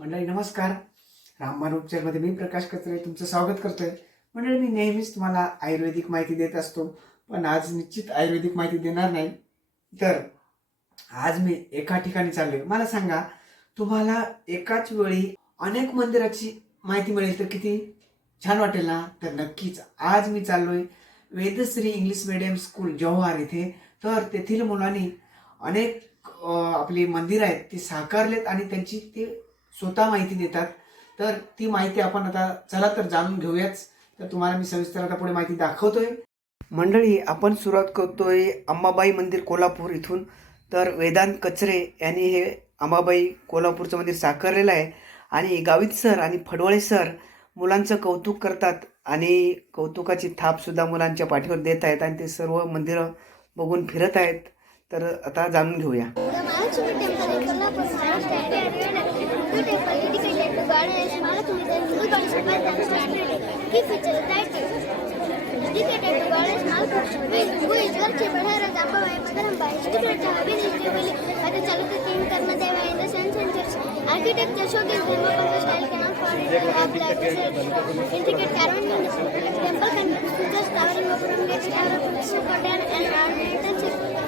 मंडळी नमस्कार. रामबाण उपचारमध्ये मी प्रकाश कचरे तुमचं स्वागत करतोय. मंडळी मी नेहमीच तुम्हाला आयुर्वेदिक माहिती देत असतो, पण आज निश्चित आयुर्वेदिक माहिती देणार नाही. तर आज मी एका ठिकाणी चाललोय. मला सांगा, तुम्हाला एकाच वेळी अनेक मंदिराची माहिती मिळेल तर किती छान वाटेल ना. तर नक्कीच आज मी चाललोय Vedashree English medium school Jawhar इथे. तर तेथील मुलांनी अनेक आपली मंदिर आहेत ती साकारलेत आणि त्यांची ते स्वतः माहिती देतात. तर ती माहिती आपण आता चला तर जाणून घेऊयाच. तर तुम्हाला मी सविस्तर आता पुढे माहिती दाखवतोय. मंडळी आपण सुरुवात करतोय अंबाबाई मंदिर कोल्हापूर इथून. तर वेदांत कचरे यांनी हे अंबाबाई कोल्हापूरचं मंदिर साकारलेलं आहे आणि गावित सर आणि फडवळे सर मुलांचं कौतुक करतात आणि कौतुकाची थाप सुद्धा मुलांच्या पाठीवर देत आहेत आणि ते सर्व मंदिरं बघून फिरत आहेत. तर आता जाणून घेऊया. Architecture showcase the modern style cannot fall intricate caravan temple contains features towering over gates, tower of supported and ornamental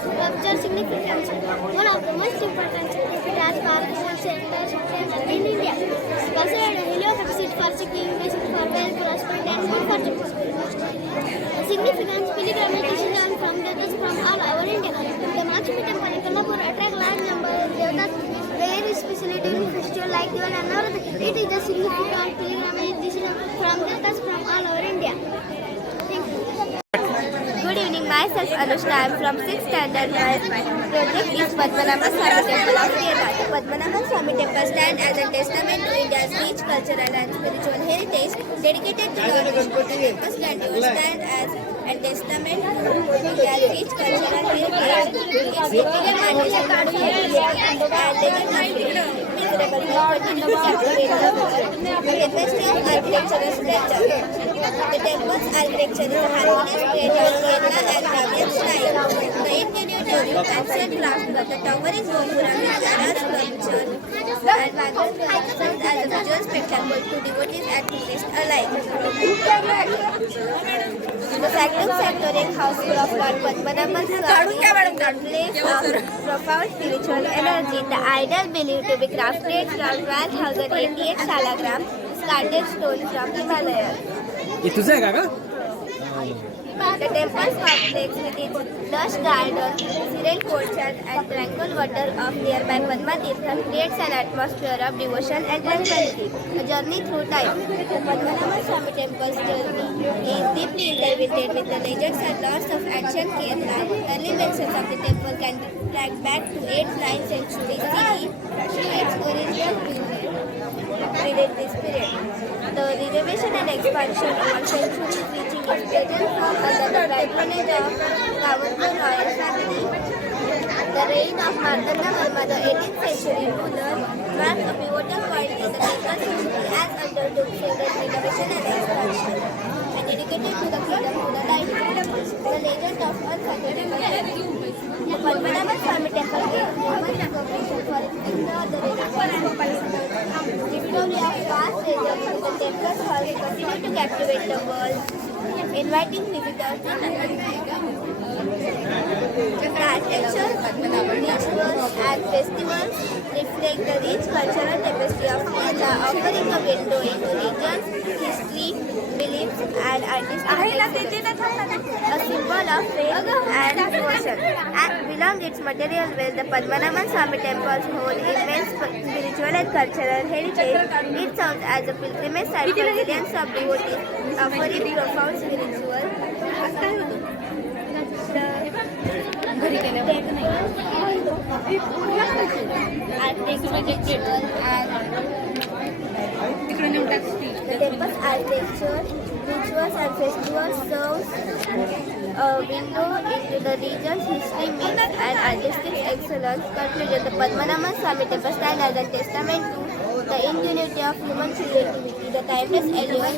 sculpture significance. One of the most important scientific parks centers in India. Considered a heliotropic seat for skiing, basic for well prosperity and good for significant pilgrimage season from devotees from all over India. The Machu Temple in Kolhapur attract large number of devotees. Very especially during festival like Diwali and Navratri. It is a significant pilgrimage destination from devotees from all over India. Thank you. Good evening, myself Anushka. I am from 6th standard. My project is Padmanabha Swami Temple of Kerala. The Padmanabha Swami Temple stands as a testament to India's rich cultural and spiritual heritage, dedicated to Lord Vishnu. The temple stand as a testament to India's rich cultural heritage. Its typical mandala and miserable continue to captivate the tapestry of architectural splendor. The temple's architecture is a harmonious blend of Kerala and Dravidian style. The ingenuity of ancient craftsmen, the towering Gopura with Arras sculpture and marble serves as a visual spectacle to devotees and tourists alike. The Sanctum Sanctorum House full of Lord Padmanabha Swami is a place of profound spiritual energy. The idol believed to be crafted from 1288 shalagram sculpted stone from Himalaya. हे तुझं आहे का? The temple's complex with its lush garden, serene courtyard and tranquil water of nearby Padma Tirtha creates an atmosphere of devotion and tranquility. A journey through time. The Padmanabha Swami Temple's journey is deeply intertwined with the legends and laws of ancient Kerala. Early mentions of the temple can be tracked back to 8th-9th century CE. Its original predate this period. The renovation and expansion over centuries reaching its present form under the patronage of Gavankar royal family. The reign of Markandavarma, the 18th century ruler, marked a pivotal point in the temple history as undertook several renovation and expansion and dedicated to the kingdom to the light. The legend of unforgettable. The Padmanabha Swami Temple gave global recognition for its extraordinary discovery of vast treasures in the temple's halls continue to captivate the world, inviting visitors to the architecture, rituals and festivals reflect the rich cultural tapestry of Kerala, offering a window into regions, history, beliefs and artistic expression. A symbol of faith and devotion. And beyond its material wealth, the Padmanabha Swami Temple's hold immense spiritual and cultural heritage. It serves as a pilgrimage site for millions of devotees, offering profound spiritual architectural and the temple's architecture, rituals and festivals serves a window into the region's history, myths and artistic excellence. Conclusion: the Padmanabha Swami Temple stands as a testament to the ingenuity of human creativity, the timeless allure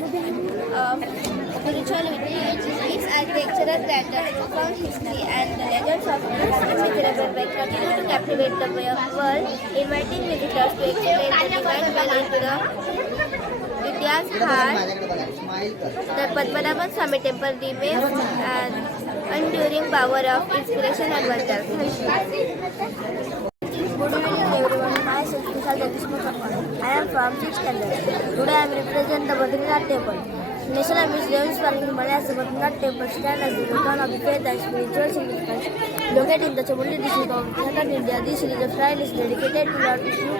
of spirituality, its architectural grandeur, profound history, and the legends of its immeasurable wealth continue to captivate the world, inviting visitors to experience the divine well into the India's heart. The Padmanabhan Swami Temple remains an enduring power of inspiration and wonder. Good evening everyone, myself Vishal Jagdishmukappa. I am from 6th standard. Today I am represent the Badrinath temple. National Museum Swarning Himalayas, the Badrinath temple stand as the beacon of the faith and spiritual significance. Located in the Chamoli district of Southern India, this religious shrine is dedicated to Lord Vishnu,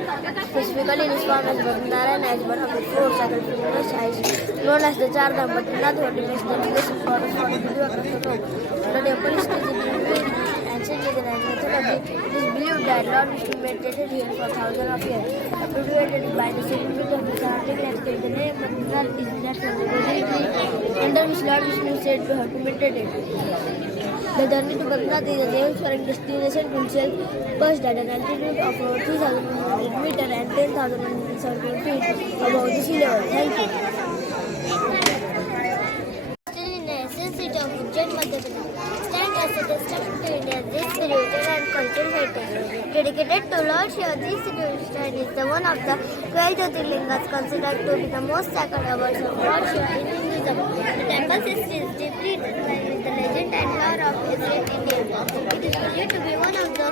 specifically in his form as Badrinarayan as one of the four sacred pilgrimage sites, known as the Char Dham. Badrinath remains the biggest forest for the Hindu across the globe. The temple is situated in ancient legend and mythology. It is believed that Lord Vishnu meditated here for thousands of years. Appropriated by the significance of the surrounding landscape, the name Badrinath is derived from the Vedic tree under which Lord Vishnu is said to have meditated. The journey to Badrinath is a devil-swearing destination to himself, perched at an altitude of over 3,100 meters and 10,117 feet above the sea level. Thank you. Still in the ancient city of Ujjain, Madhya Pradesh, stand as a testament to India's rich spiritual and cultural heritage. Dedicated to Lord Shiva, this city is the one of the 12 Jyotirlingas considered to be the most sacred awards of Lord Shiva in Hinduism. The temple's history is deeply intertwined with the legend and lore of ancient India. It is believed to be one of the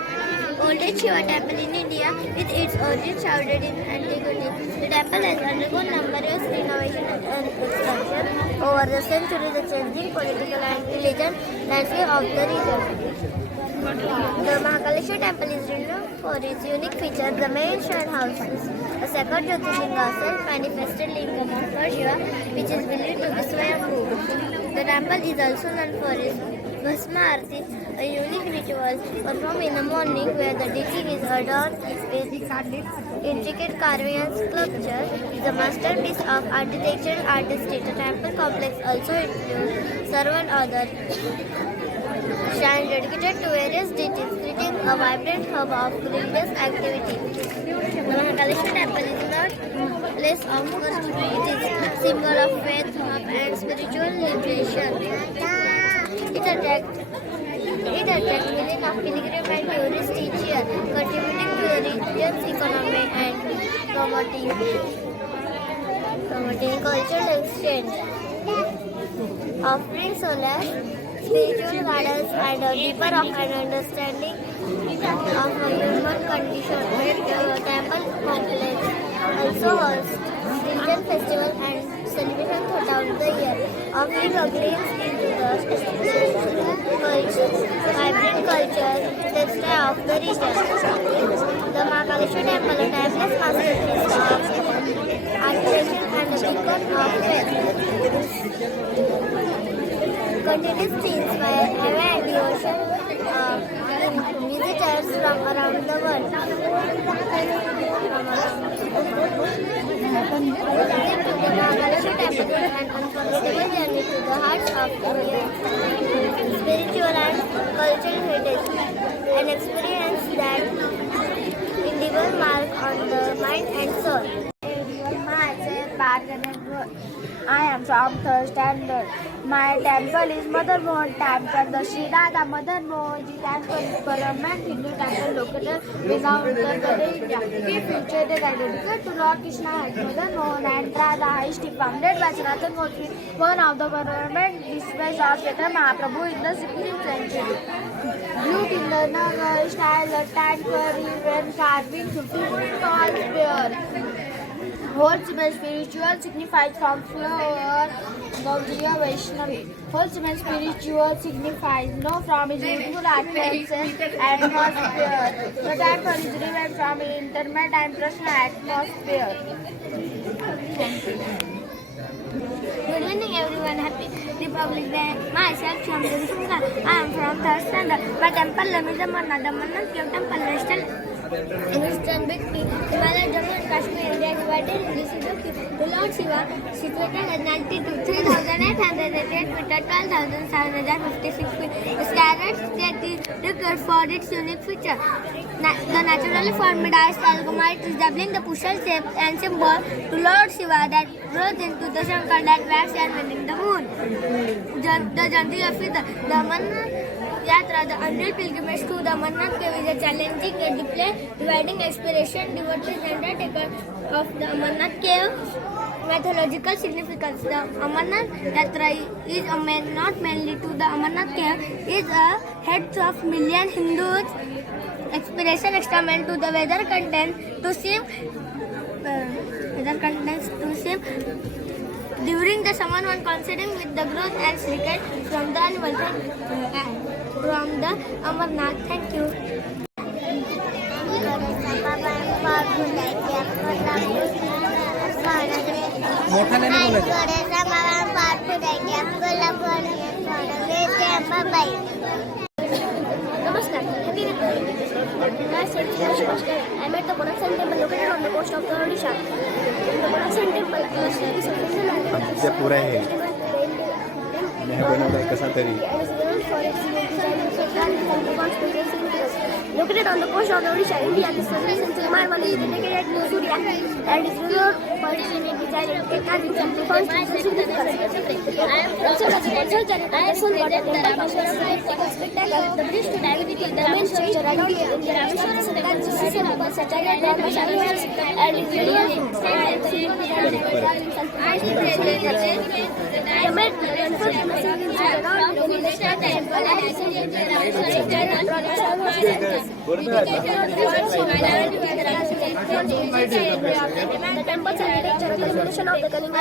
oldest Shiva temples in India, with its origins shrouded in antiquity. The temple has undergone numerous renovations and expansion over the centuries, the changing political and religious landscape of the region. The Mahakaleshwar temple is renowned for its unique features. The main shrine houses a sacred Jyotirlinga, self-manifested lingam of Lord Shiva, which is believed to be Swayambhu. The temple is also known for its Bhasma Arati, a unique ritual performed in the morning where the deity is adorned with intricate carving and sculpture. The masterpiece of architectural artistry. The temple complex also includes several other shrines dedicated to various deities, creating a vibrant hub of religious activity. The Mahakaleshwar temple is not less of history. It is a symbol of faith, hope, and spiritual liberation. It attracts millions of pilgrims and tourists each year, contributing to the region's economy and promoting cultural exchange. Offering solar, spiritual guidance, and a deeper of an understanding of the human condition. The temple complex also hosts religious festivals and celebrations throughout the year, offering a glimpse into the vibrant culture lifestyle of the region. The Mahakaleshwar temple, a timeless masterpiece of architecture and a beacon of faith, continues to inspire awe and devotion visitors from around the world. The Mahakaleshwar temple is an unforgettable journey to the hearts of India's spiritual and cultural heritage, an experience that indelible mark on the mind and soul. I am from 3rd standard. My temple is Mother Mohan Temple. The Sri Radha Mother Mohanji Temple is permanent Hindu temple located in Uttar Pradesh, India. We featured and dedicated to Lord Krishna as Mother Mohan and Radha is founded by Sanatana Goswami, one of the permanent disciples of Chaitanya Mahaprabhu in the 16th century. Built in the Nagar style, the temple even carving 50 feet tall spear. Wholesome spiritual signifies from flower Gaudiya Vaishnavi. Wholesome spiritual signifies no from its beautiful appearance and atmosphere. The temple is derived from intimate and personal atmosphere. Good evening everyone, happy Republic Day. Myself Shamsi Vishnuka. I am from 3rd standard. My temple name is the Mannath Cave Temple, nestled in eastern between Himalaya, Jammu and Kashmir, India, divided in this. The Lord Lord Shiva, situated at altitude 3,888 meter, 12,756 feet, is carried state record for its unique feature. The naturally formed ice stalagmite resembling the puzzle shape and symbol to Lord Shiva that grows into the Shankar that wax and winning the moon. The journey of the Amarnath Yatra, the annual pilgrimage to the Amarnath cave, is a challenging display dividing aspiration, devotees, and undertakers of the Amarnath cave. Mythological significance. The Amarnath Yatra is not mainly to the Amarnath cave, is a heads of million Hindus. Expiration experiment to the weather content to seem during the summer when coinciding with the growth and cricket from the animal from the Amarnath. Thank you. Namaskar. I met the Konakshan temple located on the coast of the Odisha. The Konakshan temple आमच्या पुरा आहे मी हा बनवला कसा तरी located on the coast of the Odisha, India. This century marvel is dedicated to Surya and is renowned for its unique design and having some profound significance. I am also a sponsor that I am the spectacle, the bridge to divinity, the main structure around it, the Rameshwara Sattva, Satya, and its the temples and architecture of the evolution of the Kalinga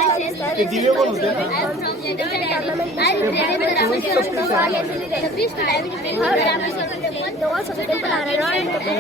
the walls of the temple are adorned with the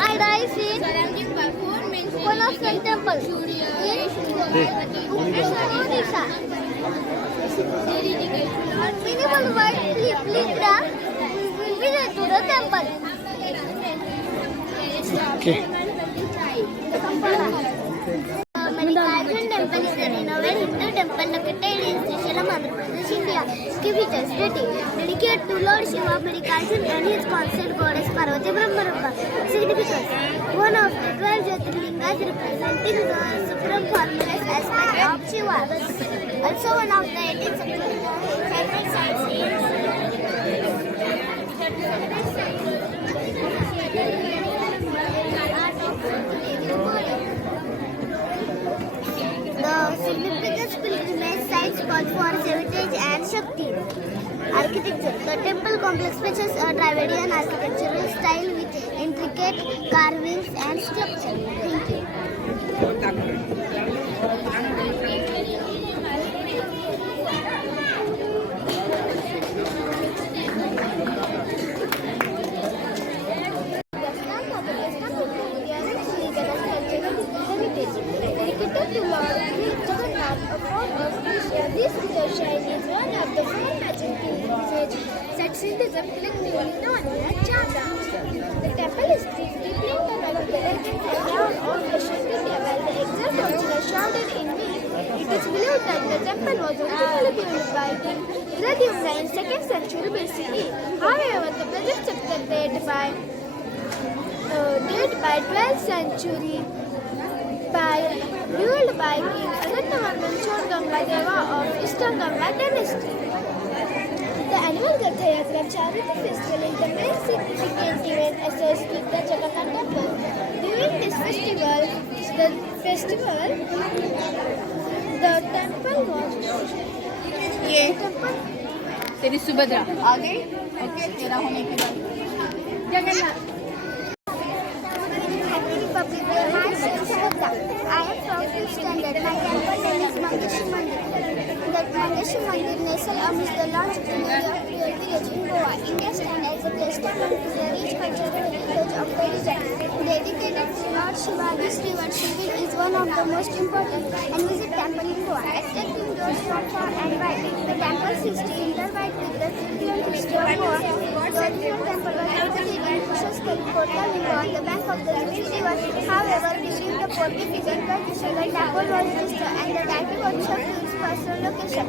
I rise in Konakshan temple in Odisha. Minimal white lead visit to the temple. Okay. Malikarjun temple is a renowned Hindu temple located in Srisailam, Andhra Pradesh, India. Key features: dedicated to Lord Shiva, Malikarjun and his consort goddess Parvati Brahmarupa. Significance: one of the 12 Jyotirlingas representing the supreme formless aspect of Shiva. Also one of the 18 sacred sites The significant pilgrimage sites called for heritage and Shakti. Architecture. The temple complex features a Dravidian architectural style with intricate carvings and sculpture. Thank you. This shrine is one of the four magic pilgrimages sets in the temple known as Chada. The temple is deeply covered with elegant background of the Shakti, while the exact original shrouded in myth. It is believed that the temple was originally built by King Pradyumna in 2nd century BCE. However, the present structure date by 12th century ruled by King Agathavarman Chodganga Deva of Eastern Ganga dynasty. The annual Rathayatra charity festival is the main significant event associated with the Jagannath temple. During this festival, the temple was ये तेरी सुभद्रा आगे okay तेरा होने के बाद Jagannath Happy Republic Day. Myself Shraddha. I am from 5th standard. My temple name is Mangeshi Mandir. The Mangeshi Mandir nestled amidst the longitudinal of Pure village in Goa. India stands as a testament to the rich cultural heritage of the region. Dedicated to Lord Shiva, this river Shivir is one of the most important and visited temple in Goa. Attracting those from far and wide, the temple system intertwined with the spiritual history of Goa. The original temple was located in Kushasthali, Portalingo on the bank of the River. However, during the Portuguese invasion, the temple was destroyed and the deity was shifted to its personal location.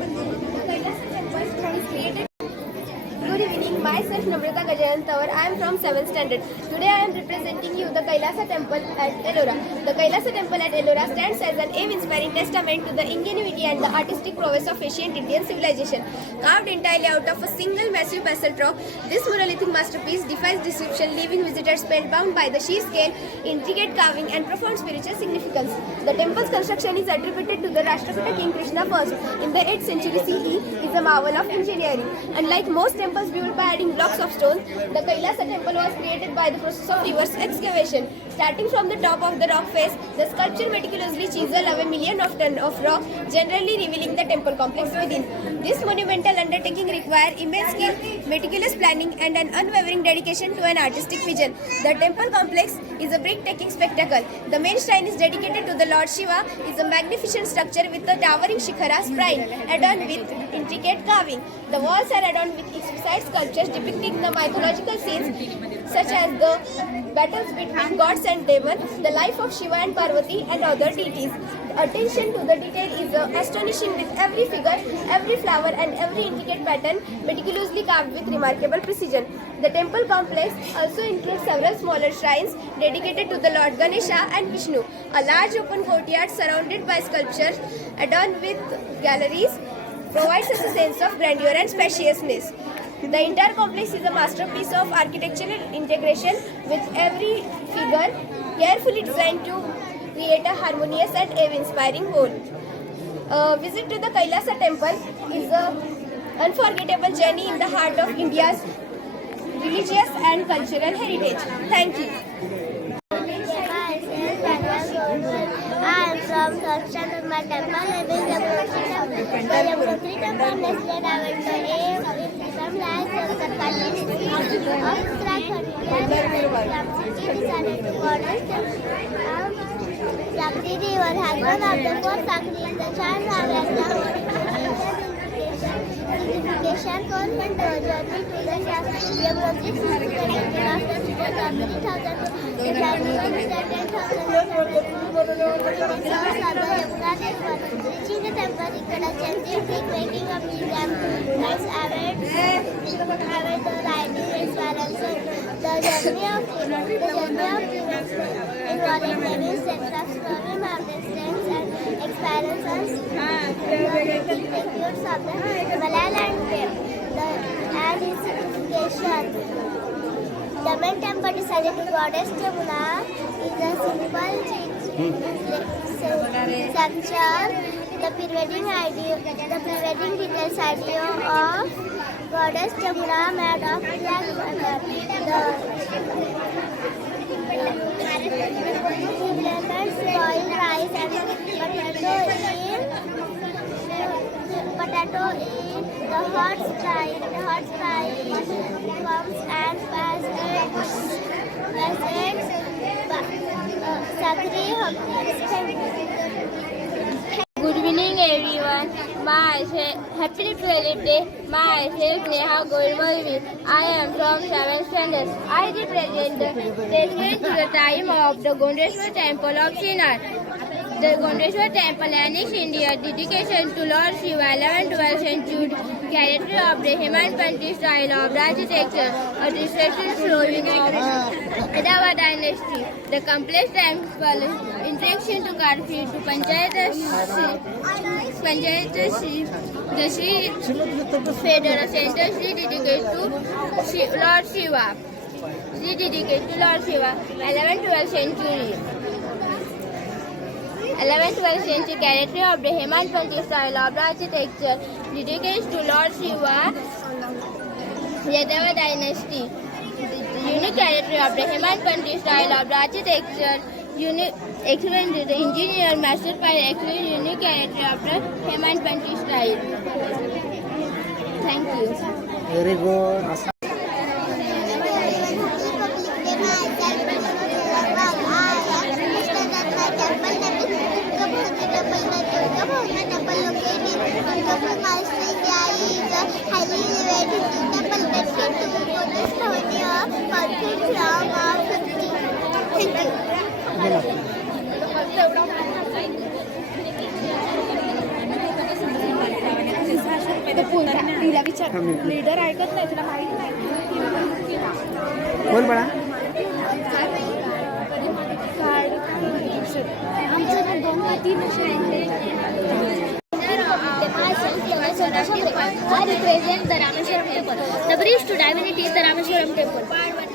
Good evening, myself Namrata Gajayan Tawar. I am from 7th standard. Today I am representing you the Kailasa temple at Ellora. The Kailasa temple at Ellora stands as an awe-inspiring testament to the ingenuity and the artistic prowess of ancient Indian civilization. Carved entirely out of a single massive basalt rock, this monolithic masterpiece defies description, leaving visitors spellbound by the sheer scale, intricate carving and profound spiritual significance. The temple's construction is attributed to the Rashtrapita King Krishna I in the 8th century CE. Is a marvel of engineering. Unlike most temples built by adding blocks of stone, the Kailasa temple was created by the process of reverse excavation. Starting from the top of the rock face, the sculpture meticulously chiseled away millions of tons of rock, generally revealing the temple complex within. This monumental undertaking required immense skill, meticulous planning, and an unwavering dedication to an artistic vision. The temple complex is a breathtaking spectacle. The main shrine is dedicated to the Lord Shiva, is a magnificent structure with a towering Shikhara shrine adorned with intricate carving. The walls are adorned with exquisite sculptures depicting the mythological scenes such as the battles between gods and demons, the life of Shiva and Parvati and other deities. Attention to the detail is astonishing, with every figure, every flower and every intricate pattern meticulously carved with remarkable precision. The temple complex also includes several smaller shrines dedicated to the Lord Ganesha and Vishnu. A large open courtyard surrounded by sculptures adorned with galleries provides us a sense of grandeur and spaciousness. The entire complex is a masterpiece of architectural integration, with every figure carefully designed to create a harmonious and awe-inspiring whole. A visit to the Kailasa temple is an unforgettable journey in the heart of India's religious and cultural heritage. Thank you. I am from 3rd standard. My temple name is Yamunotri Temple. The Yamunotri Temple nestled away from lands of the country of Uttarakhand. Decided to order Sakri river has one of the 4 Sakri in the child have and the signification for the journey to the Yamunotri after 3,000 reaching the temple, ఇక్కడ chanting, waking up the nights avid the riding experiences. The journey of involving many sets of snowy mountain ranges and experiences includes of the Himalayan landscape. And its signification. The main temple decided to goddess Jamuna is a simple structure. The prevailing details idea of goddess Jamuna made of black water. The implements boiled rice and potato in the hot sprite comes and passes Sakri Good evening, everyone. Happy Republic Day. Myself Neha Golmalvi. I am from 7th standard. I represent the president to the time of the Gondeshwar Temple of Sinnar. The Gondeshwar Temple annexed India, dedication to Lord Shiva, 11th-12th century, character of the Hemanpanti style of architecture, a description flowing of Edava dynasty. The complex temple interaction to Karfi to Panchayat The Sri Federal Center is dedicated to Lord Shiva. Is dedicated to Lord Shiva. 11th-12th century. 11th-12th century character of the Hemadpanti style of architecture dedicated to Lord Shiva. Yadava dynasty. The unique character of the Hemadpanti style of architecture. Excellent the engineer master by excellent unique character of the Hemadpanti style. Thank you. Very good. तिला विचार leader ऐकत नाही तुला माहित नाही बोल बाळा. आमचं ना 2-3 I represent the Rameshwaram temple. The bridge to divinity is the Rameshwaram temple.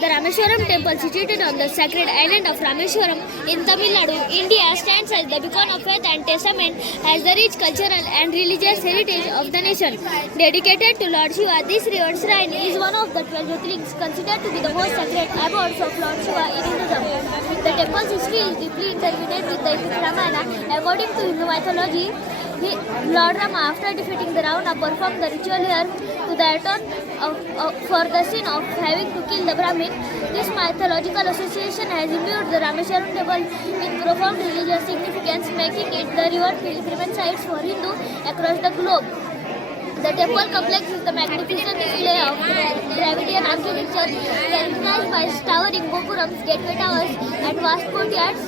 The Rameshwaram temple, situated on the sacred island of Rameshwaram in Tamil Nadu, India, stands as the beacon of faith and testament as the rich cultural and religious heritage of the nation. Dedicated to Lord Shiva, this revered shrine is one of the 12 Jyotirlings considered to be the most sacred abodes of Lord Shiva in Hinduism. The temple's history is deeply intertwined with the epic Ramayana. According to Hindu mythology, Lord Rama, after defeating the Ravana, performed the ritual here to the atone for the sin of having to kill the Brahmin. This mythological association has imbued the Rameshwaram temple with profound religious significance, making it the revered pilgrimage site for Hindu across the globe. The temple complex is the magnificent display of Dravidian architecture, characterized by towering gopurams, gateway towers, and vast courtyards.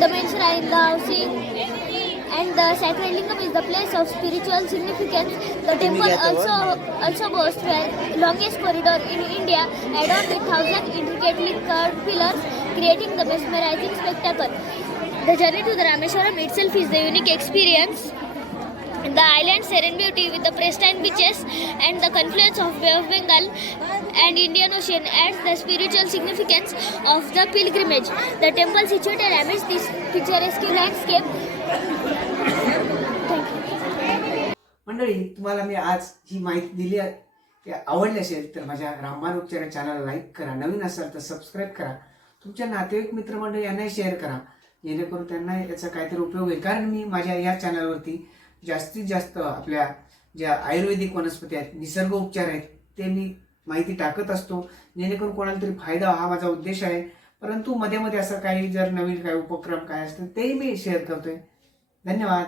The main shrine, the housing, and the sacred lingam is the place of spiritual significance. The temple also boasts the longest corridor in India, adorned with 1,000 intricately carved pillars, creating the mesmerizing spectacle. The journey to the Rameshwaram itself is a unique experience. The island's serene beauty with the pristine beaches and the confluence of Bay of Bengal and Indian Ocean adds the spiritual significance of the pilgrimage. The temple situated amidst this picturesque landscape. मंडळी, तुम्हाला मी आज ही माहिती दिली आहे, ती आवडली असेल तर माझ्या रामबाण उपचार चॅनलला लाईक करा, नवीन असाल तर सबस्क्राईब करा, तुमच्या नातेवाईक मित्रमंडळी यांनाही शेअर करा, जेणेकरून त्यांना याचा काहीतरी उपयोग होईल. कारण मी माझ्या या चॅनलवरती जास्तीत जास्त आपल्या ज्या आयुर्वेदिक वनस्पती आहेत, निसर्ग उपचार आहेत, ते मी माहिती टाकत असतो, जेणेकरून कोणाला तरी फायदा हा माझा उद्देश आहे. परंतु मध्ये मध्ये असं काही जर नवीन काही उपक्रम काय असतं तेही मी शेअर करतोय. धन्यवाद.